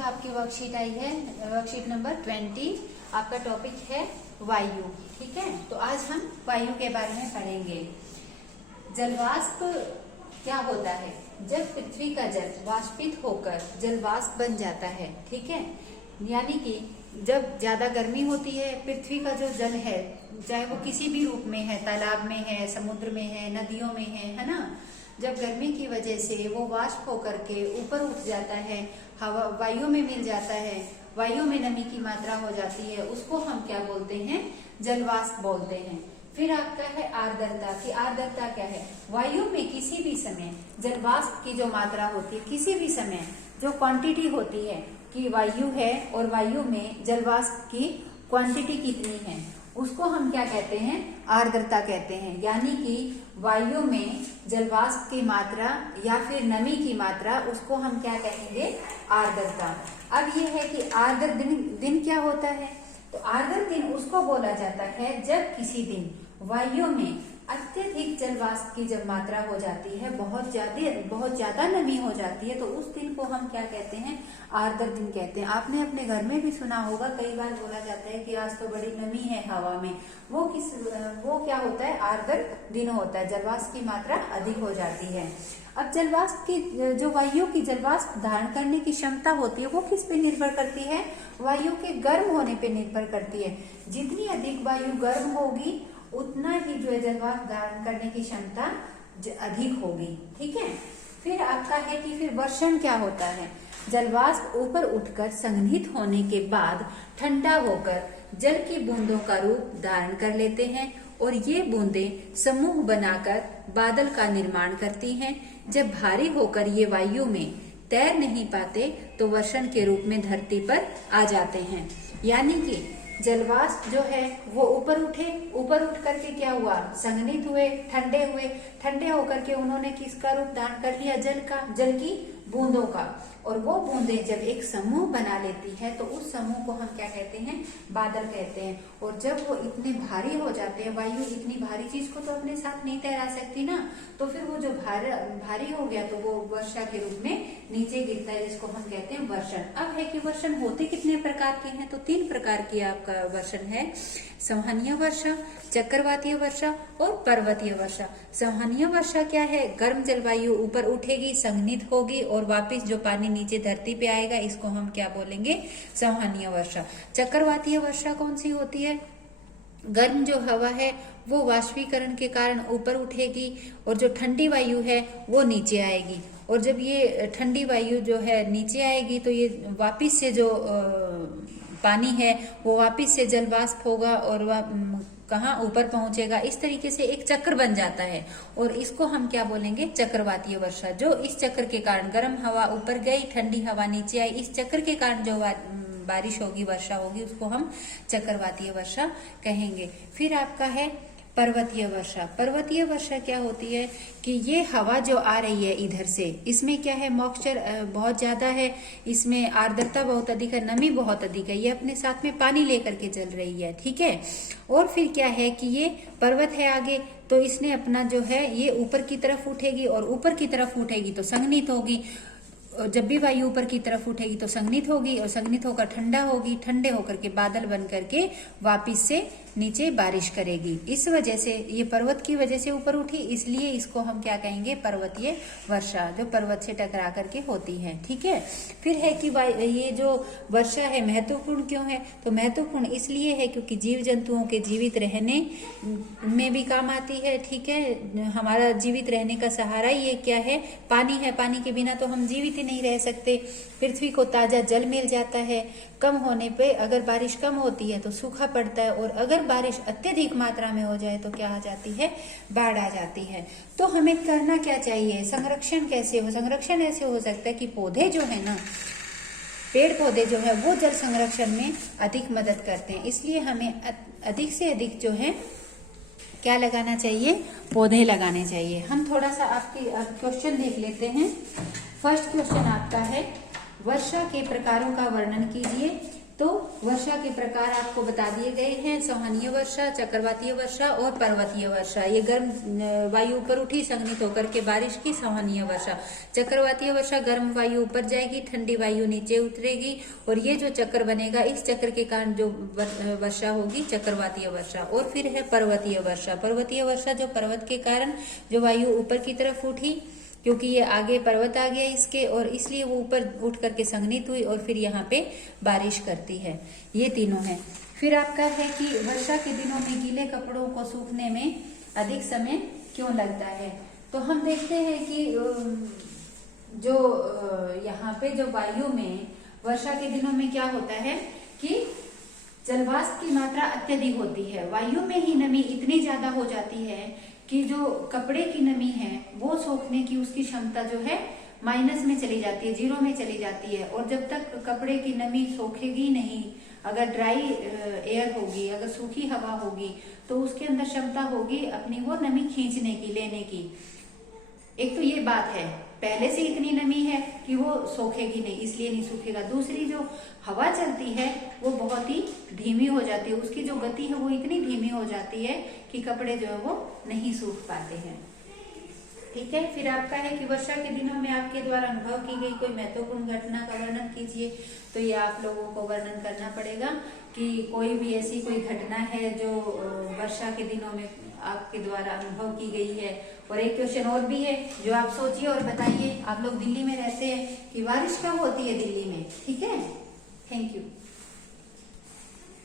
जो आपकी वर्कशीट आई है, वर्कशीट नंबर 20, आपका टॉपिक है वायु। ठीक है, तो आज हम वायु के बारे में पढ़ेंगे। जलवाष्प क्या होता है? जब पृथ्वी का जल वाष्पित होकर जलवाष्प बन जाता है, ठीक है, यानी कि जब ज्यादा गर्मी होती है, पृथ्वी का जो जल है, चाहे वो किसी भी रूप में है, तालाब में है, समुद्र में है, नदियों में है ना, जब गर्मी की वजह से वो वाष्प होकर के ऊपर उठ जाता है, हवा वायु में मिल जाता है, वायु में नमी की मात्रा हो जाती है, उसको हम क्या बोलते हैं? जलवाष्प बोलते हैं। फिर आपका है आर्द्रता। की आर्द्रता क्या है? वायु में किसी भी समय जलवाष्प की जो मात्रा होती है, किसी भी समय जो क्वांटिटी होती है कि वायु है और वायु में जलवाष्प की क्वांटिटी कितनी है, उसको हम क्या कहते हैं? आर्द्रता कहते हैं। यानी कि वायु में जलवाष्प की मात्रा या फिर नमी की मात्रा, उसको हम क्या कहेंगे? आर्द्रता। अब ये है कि आर्द्र दिन क्या होता है? तो आर्द्र दिन उसको बोला जाता है जब किसी दिन वायु में अत्यधिक जलवाष्प की जब मात्रा हो जाती है, बहुत ज्यादा नमी हो जाती है, तो उस दिन को हम क्या कहते हैं? आर्द्र दिन कहते हैं। आपने अपने घर में भी सुना होगा, कई बार बोला जाता है कि आज तो बड़ी नमी है हवा में। वो क्या होता है? आर्द्र दिन होता है, जलवाष्प की मात्रा अधिक हो जाती है। अब जलवाष्प की जो वायु की जलवाष्प धारण करने की क्षमता होती है, वो किस पे निर्भर करती है? वायु के गर्म होने पे निर्भर करती है। जितनी अधिक वायु गर्म होगी, उतना ही जो है जलवाष्प धारण करने की क्षमता अधिक होगी। ठीक है, फिर आपका है कि फिर वर्षण क्या होता है? जलवाष्प ऊपर उठकर संघनित होने के बाद ठंडा होकर जल की बूंदों का रूप धारण कर लेते हैं और ये बूंदें समूह बनाकर बादल का निर्माण करती हैं। जब भारी होकर ये वायु में तैर नहीं पाते तो वर्षण के रूप में धरती पर आ जाते हैं। यानी कि जलवाष्प जो है वो ऊपर उठ करके क्या हुआ? संघनित हुए, ठंडे होकर के उन्होंने किसका रूप धारण कर लिया? जल की बूंदों का। और वो बूंदें जब एक समूह बना लेती है तो उस समूह को हम क्या कहते हैं? बादल कहते हैं। और जब वो इतने भारी हो जाते हैं, वायु इतनी भारी चीज को तो अपने साथ नहीं तैरा सकती ना, तो फिर वो जो भारी हो गया तो वो वर्षा के रूप में नीचे गिरता है, जिसको हम कहते हैं वर्षण। अब है कि वर्षण होते कितने प्रकार के हैं? तो 3 प्रकार की आपका वर्षण है। संवहनीय वर्षा, चक्रवातीय वर्षा और पर्वतीय वर्षा। संवहनीय वर्षा क्या है? गर्म जलवायु ऊपर उठेगी, संघनित होगी और वापिस जो पानी नीचे धरती पे आएगा, इसको हम क्या बोलेंगे? संवहनीय वर्षा। चक्रवातीय वर्षा कौन सी होती है? गर्म जो हवा है वो वाष्पीकरण के कारण ऊपर उठेगी और जो ठंडी वायु है वो नीचे आएगी। और जब ये ठंडी वायु जो है नीचे आएगी तो ये वापिस से जो पानी है वो वापिस से जलवाष्प होगा और वह कहाँ? ऊपर पहुंचेगा। इस तरीके से एक चक्र बन जाता है और इसको हम क्या बोलेंगे? चक्रवातीय वर्षा। जो इस चक्र के कारण गर्म हवा ऊपर गई, ठंडी हवा नीचे आई, इस चक्र के कारण जो बारिश होगी, वर्षा होगी, उसको हम चक्रवातीय वर्षा कहेंगे। फिर आपका है पर्वतीय वर्षा। पर्वतीय वर्षा क्या होती है कि ये हवा जो आ रही है इधर से, इसमें क्या है? मॉइस्चर बहुत ज्यादा है, इसमें आर्द्रता बहुत अधिक है, नमी बहुत अधिक है, ये अपने साथ में पानी लेकर के चल रही है। ठीक है, और फिर क्या है कि ये पर्वत है आगे, तो इसने अपना जो है ये ऊपर की तरफ उठेगी और ऊपर की तरफ उठेगी तो संघनित होगी। जब भी वायु ऊपर की तरफ उठेगी तो संघनित होगी और संघनित होकर ठंडा होगी, ठंडे होकर के बादल बन करके वापिस से नीचे बारिश करेगी। इस वजह से ये पर्वत की वजह से ऊपर उठी, इसलिए इसको हम क्या कहेंगे? पर्वतीय वर्षा, जो पर्वत से टकरा करके होती है। ठीक है, फिर है कि ये जो वर्षा है महत्वपूर्ण क्यों है? तो महत्वपूर्ण इसलिए है क्योंकि जीव जंतुओं के जीवित रहने में भी काम आती है। ठीक है, हमारा जीवित रहने का सहारा ये क्या है? पानी है। पानी के बिना तो हम जीवित ही नहीं रह सकते। पृथ्वी को ताजा जल मिल जाता है। कम होने पे अगर बारिश कम होती है तो सूखा पड़ता है, और अगर बारिश अत्यधिक मात्रा में हो जाए तो क्या आ जाती है? बाढ़ आ जाती है। तो हमें करना क्या चाहिए? संरक्षण कैसे हो? संरक्षण ऐसे हो सकता है कि पौधे जो है ना, पेड़ पौधे जो है वो जल संरक्षण में अधिक मदद करते हैं, इसलिए हमें अधिक से अधिक जो है क्या लगाना चाहिए? पौधे लगाने चाहिए। हम थोड़ा सा आपकी क्वेश्चन देख लेते हैं। फर्स्ट क्वेश्चन आपका है, वर्षा के प्रकारों का वर्णन कीजिए। तो वर्षा के प्रकार आपको बता दिए गए हैं, संवहनीय वर्षा, चक्रवातीय वर्षा और पर्वतीय वर्षा। ये गर्म वायु ऊपर उठी संघनित होकर के बारिश की संवहनीय वर्षा। चक्रवातीय वर्षा, गर्म वायु ऊपर जाएगी, ठंडी वायु नीचे उतरेगी और ये जो चक्र बनेगा, इस चक्र के कारण जो वर्षा होगी चक्रवातीय वर्षा। और फिर है पर्वतीय वर्षा। पर्वतीय वर्षा जो पर्वत के कारण जो वायु ऊपर की तरफ उठी, क्योंकि ये आगे पर्वत आ गया इसके, और इसलिए वो ऊपर उठ करके संघनित हुई और फिर यहाँ पे बारिश करती है। ये तीनों है। फिर आपका है कि वर्षा के दिनों में गीले कपड़ों को सूखने में अधिक समय क्यों लगता है। तो हम देखते हैं कि जो यहाँ पे जो वायु में वर्षा के दिनों में क्या होता है कि जलवाष्प की मात्रा अत्यधिक होती है। वायु में ही नमी इतनी ज्यादा हो जाती है कि जो कपड़े की नमी है वो सोखने की उसकी क्षमता जो है माइनस में चली जाती है, जीरो में चली जाती है। और जब तक कपड़े की नमी सोखेगी नहीं, अगर ड्राई एयर होगी, अगर सूखी हवा होगी, तो उसके अंदर क्षमता होगी अपनी वो नमी खींचने की, लेने की। एक तो ये बात है, पहले से इतनी नमी है कि वो सोखेगी नहीं, इसलिए नहीं सूखेगा। दूसरी जो हवा चलती है वो बहुत ही धीमी हो जाती है, उसकी जो गति है वो इतनी धीमी हो जाती है कि कपड़े जो है वो नहीं सूख पाते हैं। ठीक है। फिर आपका है कि वर्षा के दिनों में आपके द्वारा अनुभव की गई कोई महत्वपूर्ण घटना का वर्णन कीजिए। तो ये आप लोगों को वर्णन करना पड़ेगा कि कोई भी ऐसी कोई घटना है जो वर्षा के दिनों में आपके द्वारा अनुभव की गई है। और एक क्वेश्चन और भी है जो आप सोचिए और बताइए। आप लोग दिल्ली में रहते हैं कि बारिश कब होती है दिल्ली में। ठीक है, थैंक यू।